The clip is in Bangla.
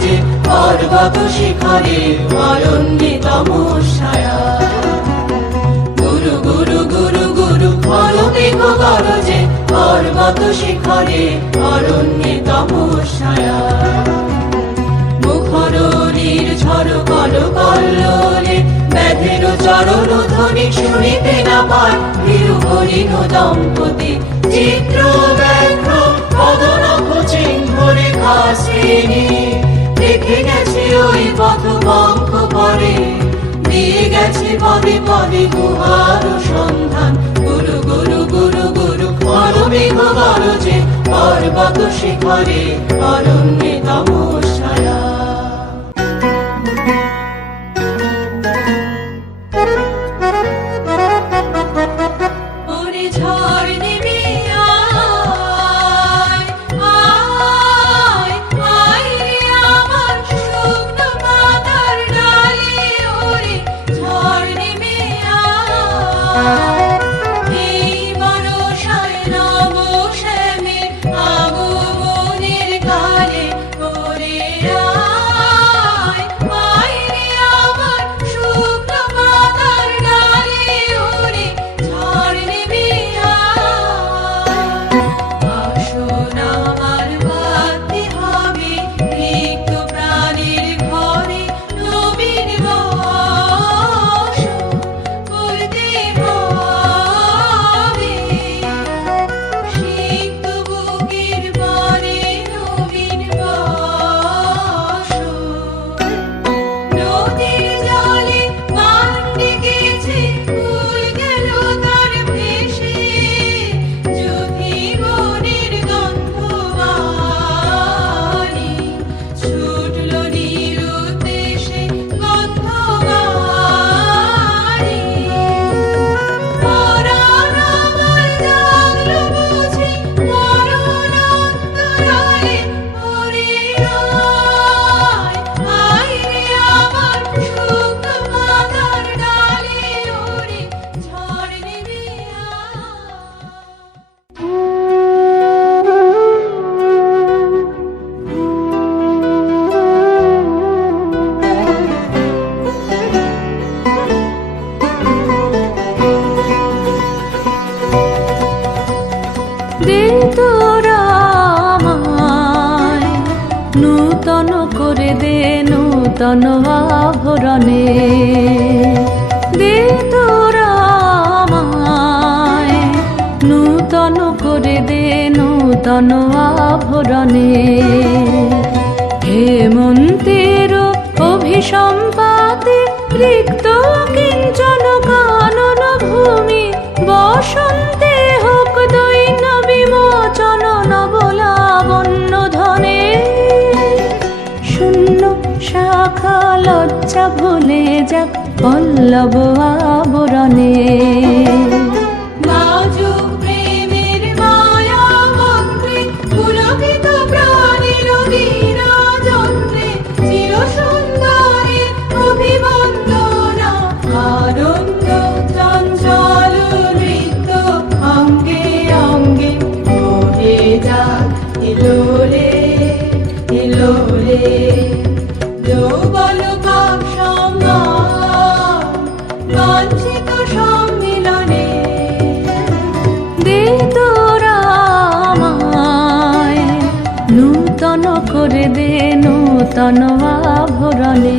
গরজে পর্বত শিখরে অরণ্যে তমস্যায়া। গুরু গুরু গুরু গুরু খলো মেঘ গরজে পর্বত শিখরে অরণ্যে তমস্যায়া। মুখরণীর ঝড় কল কল্লোলে ব্যাধের চরণ ধ্বনি শুনিতে না পায় ভীরু হরিণ দম্পতি চিত্র ব্যাঘ্র পদনখ চিহ্ন রেখা শ্রেণী। দেখে গেছে ওই পথ বঙ্ক পরে দিয়ে গেছে পদে পদে গুহার সন্ধান। গুরু গুরু গুরু গুরু খলো মেঘ গরজে পর্বত শিখরে অরণ্যে তমস্যায়া। নূতন করে দে নূতন আভরণে দে তোরা আমায় নূতন করে দে নূতন আভরণে। হেমন্তের অভিসম্পাতে রিক্ত কিঞ্চন কানন ভূমি বসন্তে হোক দৈন্য বিমোচন নবলাবণ্য ধনে। শূন্য শাখা লজ্জা ভুলে যাক পল্লব আবরণে। নূতন করে দে নূতন আভরণে।